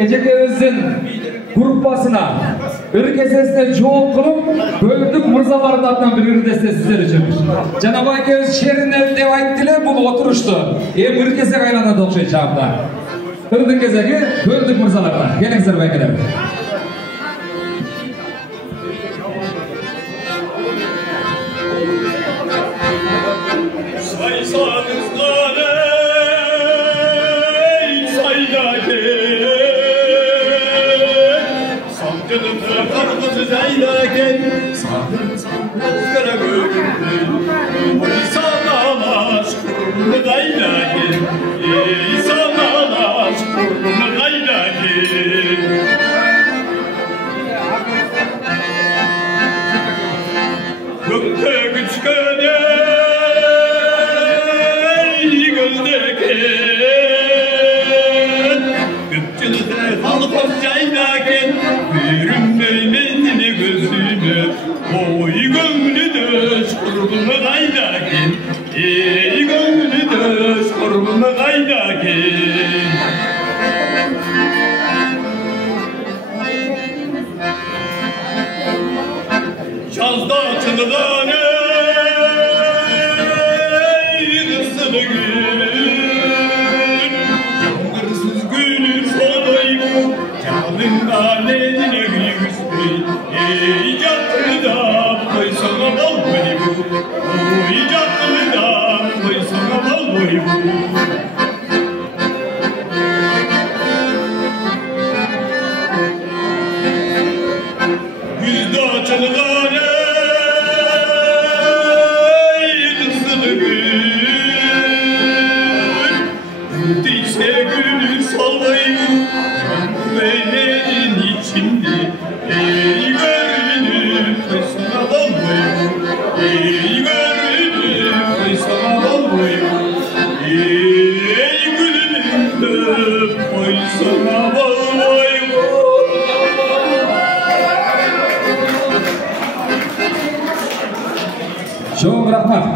Ejekebizin gruppasına ırkesesine жооп кылып, бөлдүк мырзалардын атынан бир десте сиздер үчүн. Жанабы экөөбүз шеринде деп айтты эле, бул отурушту. Бир кезек айланат окшойт чагында. Ырдын кезеги бөлдүк мырзаларда. Келиңиздер байкелер. Çok rahmat.